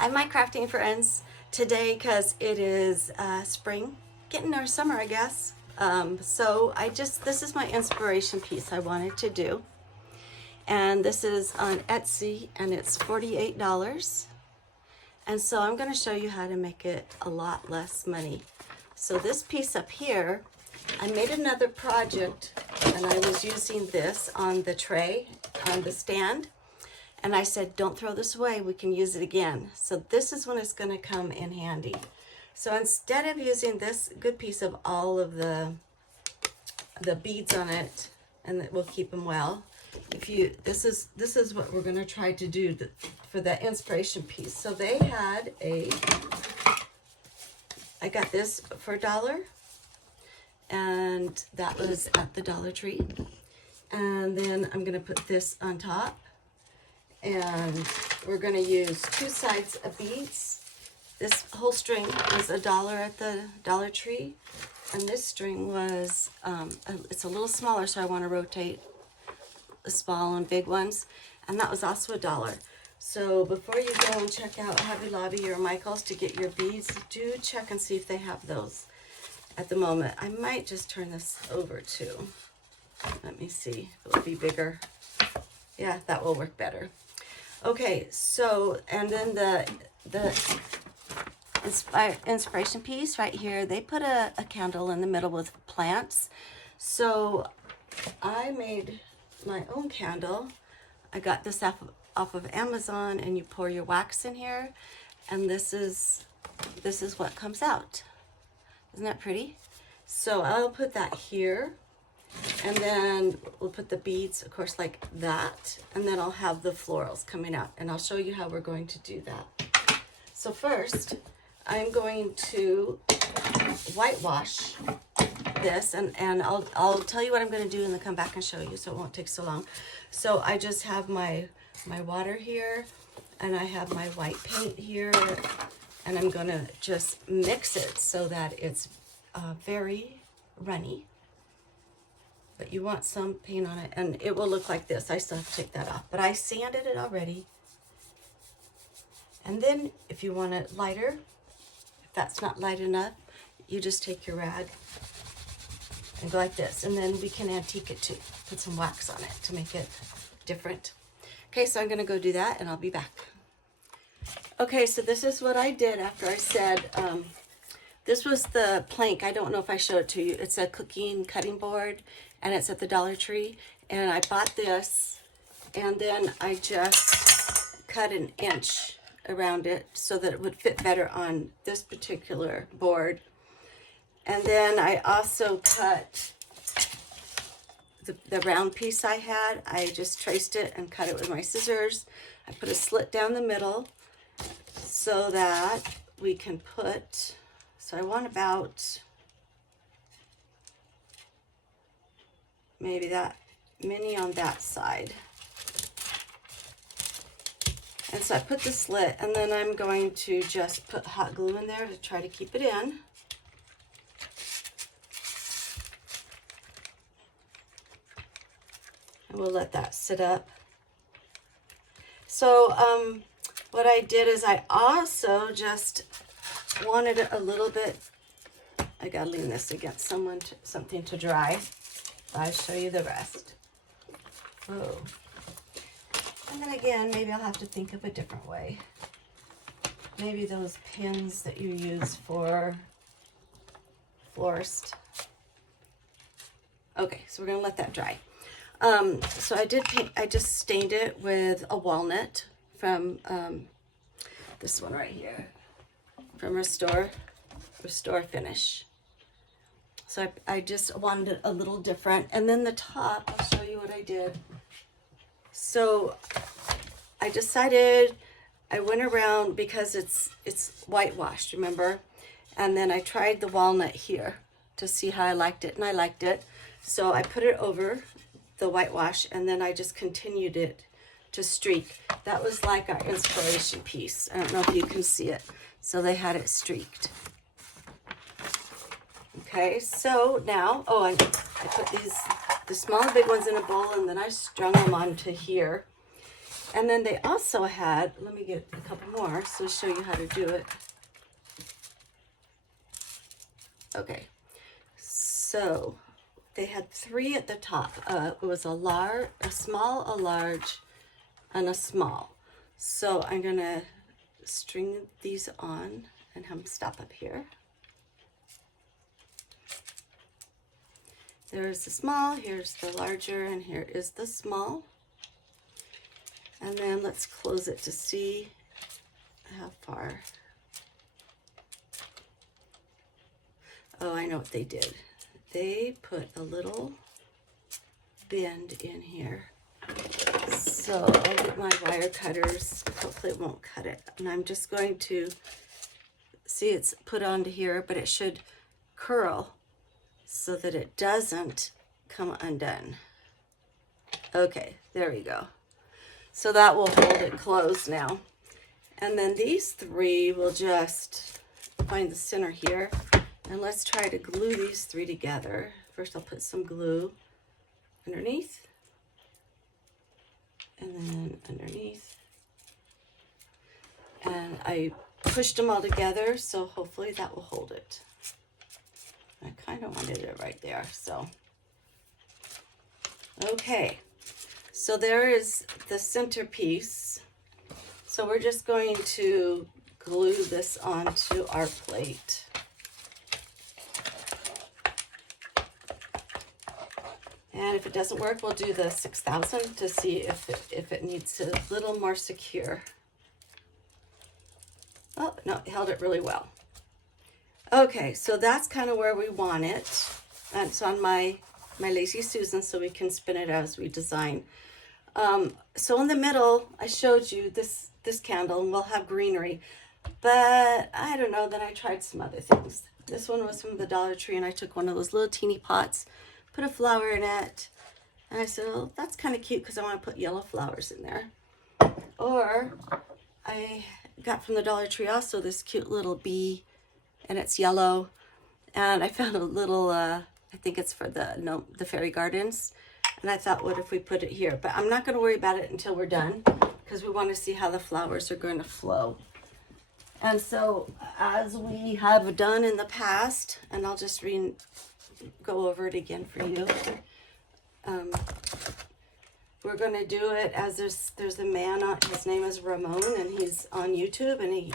Hi, my crafting friends. Today, because it is spring, getting our summer, I guess. This is my inspiration piece I wanted to do. And this is on Etsy, and it's $48. And so I'm going to show you how to make it a lot less money. So this piece up here, I made another project, and I was using this on the tray, on the stand. And I said, don't throw this away, we can use it again. So this is when it's going to come in handy. So instead of using this good piece of all of the beads on it, and that will keep them well, this is what we're going to try to do for that inspiration piece. So they had I got this for $1, and that was at the Dollar Tree. And then I'm going to put this on top. And we're going to use 2 sides of beads. This whole string was $1 at the Dollar Tree, and this string was it's a little smaller, so I want to rotate the small and big ones, and that was also $1. So before you go and check out Hobby Lobby or Michael's to get your beads, do check and see if they have those at the moment. I might just turn this over too. Let me see if it'll be bigger. Yeah, that will work better. Okay, so, and then the inspiration piece right here, they put a candle in the middle with plants. So I made my own candle. I got this off of Amazon, and you pour your wax in here, and this is what comes out. Isn't that pretty? So I'll put that here. And then we'll put the beads, of course, like that. And then I'll have the florals coming out. And I'll show you how we're going to do that. So first, I'm going to whitewash this. And I'll tell you what I'm going to do and then come back and show you, so it won't take so long. So I just have my water here. And I have my white paint here. And I'm going to just mix it so that it's very runny. But you want some paint on it, and it will look like this. I still have to take that off, but I sanded it already. And then if you want it lighter, if that's not light enough, you just take your rag and go like this, and then we can antique it too. Put some wax on it to make it different. Okay, so I'm gonna go do that, and I'll be back. Okay, so this is what I did after I said, this was the plank. I don't know if I showed it to you. It's a cutting board, and it's at the Dollar Tree. And I bought this, and then I just cut 1 inch around it so that it would fit better on this particular board. And then I also cut the round piece I had. I just traced it and cut it with my scissors. I put a slit down the middle so that we can put, so I want about maybe that many on that side. And so I put the slit, and then I'm going to just put hot glue in there to try to keep it in. And we'll let that sit up. So what I did is I also just wanted it a little bit, I gotta lean this against something to dry. I'll show you the rest. Oh. And then again, maybe I'll have to think of a different way. Maybe those pins that you use for florist. Okay, so we're gonna let that dry. So I did paint, I just stained it with a walnut from this one right here, from Restore Finish. So I just wanted it a little different. And then the top, I'll show you what I did. So I decided, I went around because it's whitewashed, remember? And then I tried the walnut here to see how I liked it, and I liked it. So I put it over the whitewash, and then I just continued it to streak. That was like our inspiration piece. I don't know if you can see it. So they had it streaked. Okay, so now, oh, and I put the small and big ones in a bowl, and then I strung them onto here. And then they also had, let me get a couple more so show you how to do it. Okay, so they had 3 at the top. It was a small, a large, and a small. So I'm gonna string these on and have them stop up here. There's the small, here's the larger, and here is the small. And then let's close it to see how far. Oh, I know what they did. They put a little bend in here. So I'll get my wire cutters. Hopefully it won't cut it. And I'm just going to, see it's put onto here, but it should curl so that it doesn't come undone. Okay, there we go. So that will hold it closed now. And then these 3 will just find the center here. And let's try to glue these 3 together. First I'll put some glue underneath. And then underneath. And I pushed them all together, so hopefully that will hold it. I kind of wanted it right there, so. Okay, so there is the centerpiece. So we're just going to glue this onto our plate. And if it doesn't work, we'll do the 6,000 to see if it needs a little more secure. Oh, no, it held it really well. Okay, so that's kind of where we want it. And it's on my Lazy Susan, so we can spin it as we design. So in the middle, I showed you this candle, and we'll have greenery. But I don't know, then I tried some other things. This one was from the Dollar Tree, and I took one of those little teeny pots, put a flower in it, and I said, well, that's kind of cute because I want to put yellow flowers in there. Or I got from the Dollar Tree also this cute little bee, and it's yellow, and I found a little, I think it's for the fairy gardens, and I thought, what if we put it here? But I'm not going to worry about it until we're done, because we want to see how the flowers are going to flow. And so, as we have done in the past, and I'll just go over it again for you. We're going to do it as there's a man on, his name is Ramon, and he's on YouTube, and he's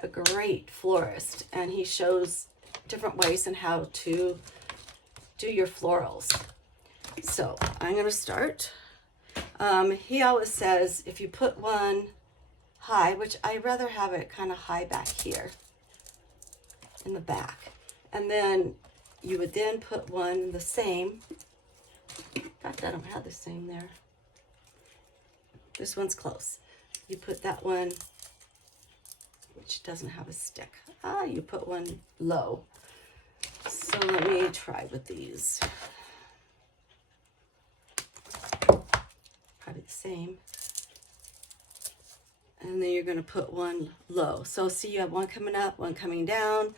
a great florist, and he shows different ways and how to do your florals. So I'm going to start. He always says if you put one high, which I rather have it kind of high back here in the back, and then you would then put one the same. In fact, I don't have the same there. This one's close. You put that one, which doesn't have a stick. You put one low. So let me try with these. Probably the same. And then you're going to put one low. So see, you have one coming up, one coming down,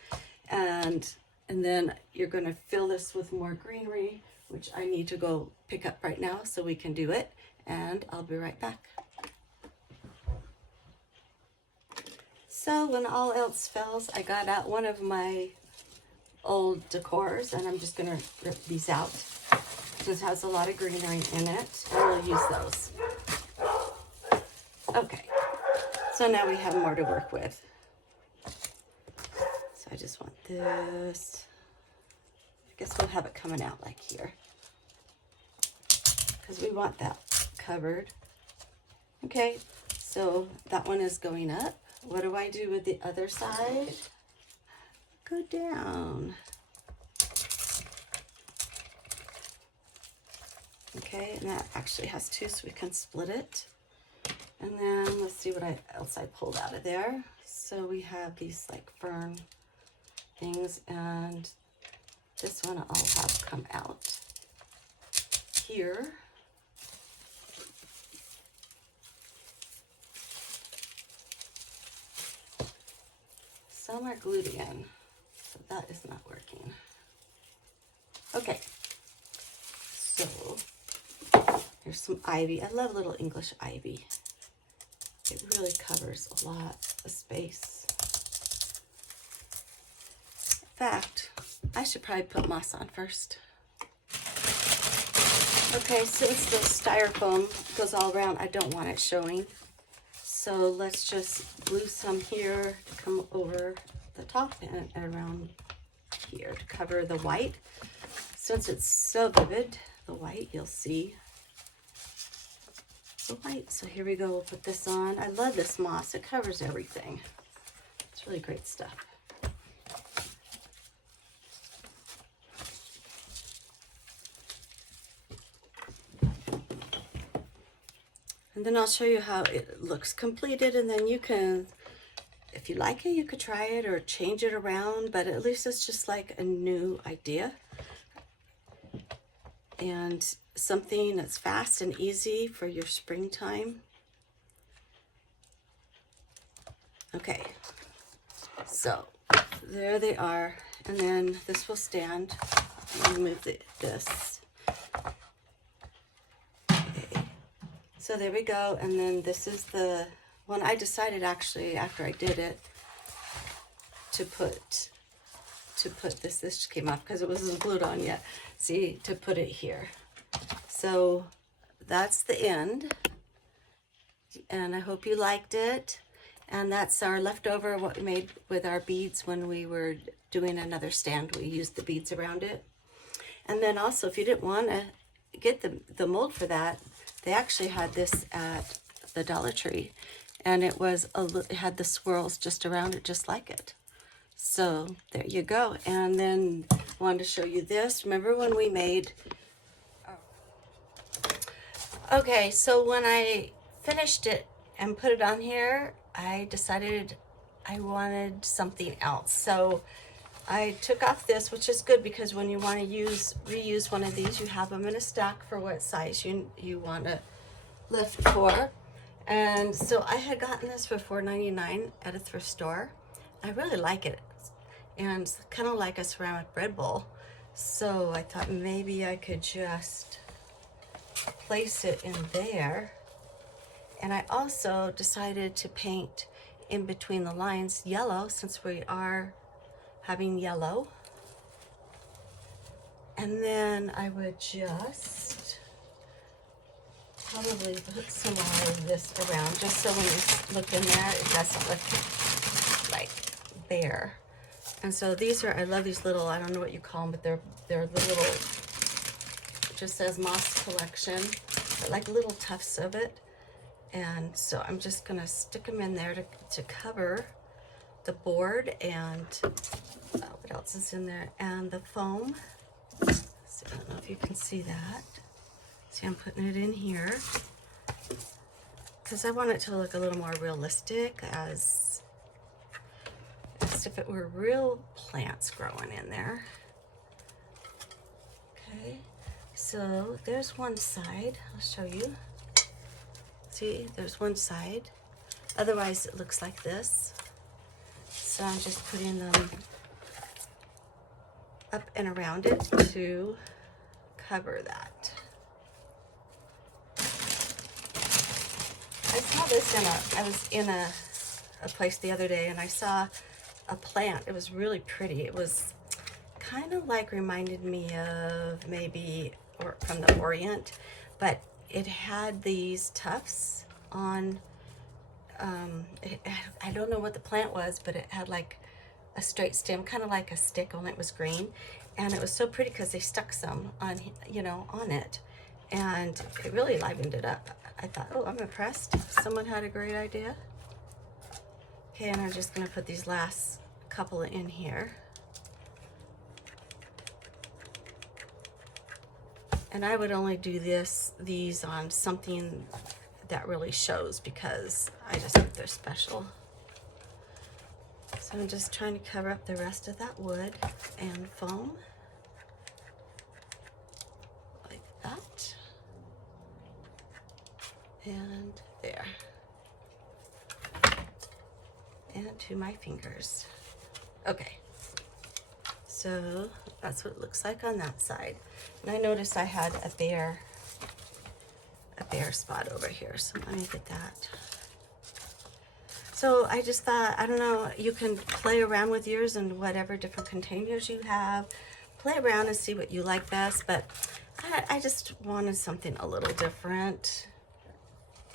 and then you're going to fill this with more greenery, which I need to go pick up right now so we can do it, and I'll be right back. So when all else fails, I got out one of my old decors, and I'm just going to rip these out. This has a lot of greenery in it, and we'll use those. Okay, so now we have more to work with. So I just want this. I guess we'll have it coming out like here, because we want that covered. Okay, so that one is going up. What do I do with the other side? Go down. Okay, and that actually has two, so we can split it. And then let's see what else I pulled out of there. So we have these like fern things, and this one I'll have come out here. Some are glued in, so that is not working. Okay, so here's some ivy. I love little English ivy. It really covers a lot of space. In fact, I should probably put moss on first. Okay, since the styrofoam goes all around, I don't want it showing. So let's just glue some here to come over the top and around here to cover the white. Since it's so vivid, the white, you'll see the white. So here we go, we'll put this on. I love this moss, it covers everything. It's really great stuff. And then I'll show you how it looks completed, and then you can, if you like it, you could try it or change it around, but at least it's just like a new idea. And something that's fast and easy for your springtime. Okay, so there they are, and then this will stand. Let me move this. Okay. So there we go, and then this is the one I decided actually after I did it to put this just came off because it wasn't glued on yet. See, to put it here. So that's the end, and I hope you liked it. And that's our leftover, what we made with our beads when we were doing another stand. We used the beads around it. And then also, if you didn't want to get the mold for that, they actually had this at the Dollar Tree, and it had the swirls just around it, just like it. So there you go. And then I wanted to show you this. Remember when we made, okay, so when I finished it and put it on here, I decided I wanted something else. So I took off this, which is good because when you want to reuse one of these, you have them in a stack for what size you want to lift for. And so I had gotten this for $4.99 at a thrift store. I really like it. And it's kind of like a ceramic bread bowl. So I thought maybe I could just place it in there. And I also decided to paint in between the lines yellow, since we are having yellow. And then I would just probably put some more of this around, just so when you look in there, it doesn't look like bare. And so these are, I love these little, I don't know what you call them, but they're the little, it just says Moss Collection, but like little tufts of it. And so I'm just gonna stick them in there to cover the board, and what else is in there? And the foam. So I don't know if you can see that. See, I'm putting it in here because I want it to look a little more realistic, as if it were real plants growing in there. Okay, so there's one side. I'll show you. See, there's one side. Otherwise, it looks like this. So I'm just putting them up and around it to cover that. I saw this I was in a place the other day, and I saw a plant. It was really pretty. It was kind of like, reminded me of maybe from the Orient, but it had these tufts on, I don't know what the plant was, but it had like a straight stem, kind of like a stick, only it was green. And it was so pretty because they stuck some on, on it. And it really livened it up. I thought, oh, I'm impressed. Someone had a great idea. Okay, and I'm just gonna put these last couple in here. And I would only do these on something that really shows, because I just think they're special. So I'm just trying to cover up the rest of that wood and foam. Like that. And there. And to my fingers. Okay. So that's what it looks like on that side. And I noticed I had a bare spot over here, so let me get that. So I just thought, I don't know, you can play around with yours in whatever different containers you have. Play around and see what you like best, but I just wanted something a little different.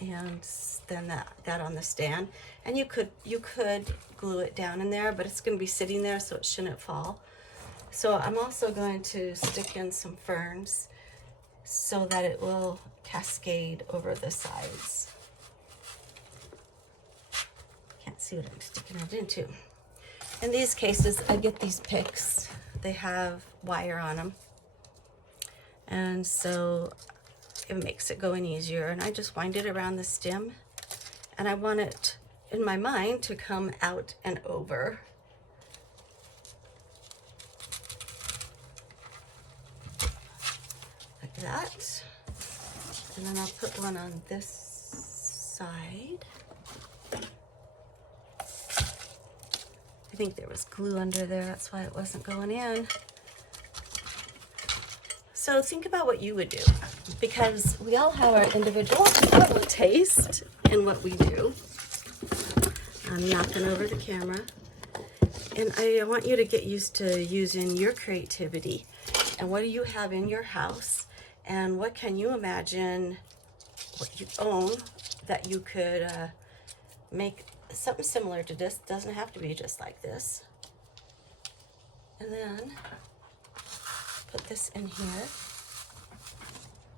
And then that on the stand. And you could glue it down in there, but it's going to be sitting there so it shouldn't fall. So I'm also going to stick in some ferns so that it will cascade over the sides. Can't see what I'm sticking it into. In these cases, I get these picks. They have wire on them. And so it makes it going easier. And I just wind it around the stem. And I want it, in my mind, to come out and over. Like that. And then I'll put one on this side. I think there was glue under there, that's why it wasn't going in. So think about what you would do, because we all have our individual taste in what we do. I'm knocking over the camera. And I want you to get used to using your creativity. And what do you have in your house? And what can you imagine, what you own, that you could make something similar to this. Doesn't have to be just like this. And then put this in here.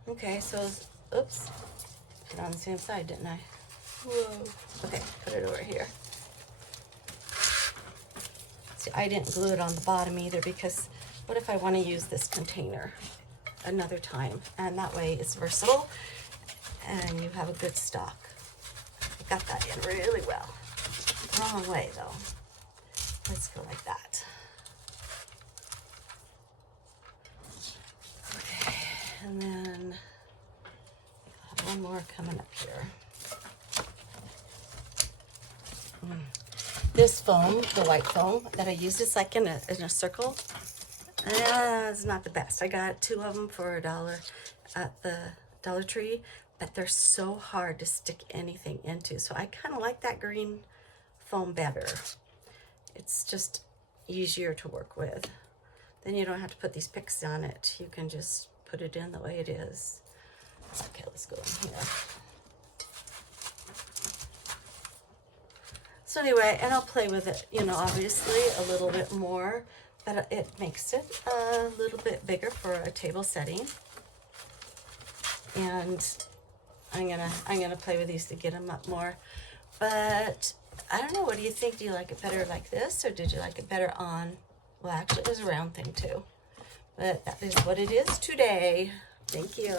Okay, so, oops, put it on the same side, didn't I? Whoa. Okay, put it over here. See, I didn't glue it on the bottom either, because what if I want to use this container another time? And that way it's versatile and you have a good stock. I got that in really well. Wrong way though. Let's go like that. Okay, and then I'll have one more coming up here. This foam, the white foam that I used, is like in a circle. It's not the best. I got 2 of them for $1 at the Dollar Tree, but they're so hard to stick anything into. So I kind of like that green foam better. It's just easier to work with. Then you don't have to put these picks on it. You can just put it in the way it is. Okay, let's go in here. So anyway, and I'll play with it, you know, obviously a little bit more, but it makes it a little bit bigger for a table setting. And I'm gonna play with these to get them up more. But I don't know, what do you think? Do you like it better like this, or did you like it better on, well, actually it was a round thing too. But that is what it is today. Thank you.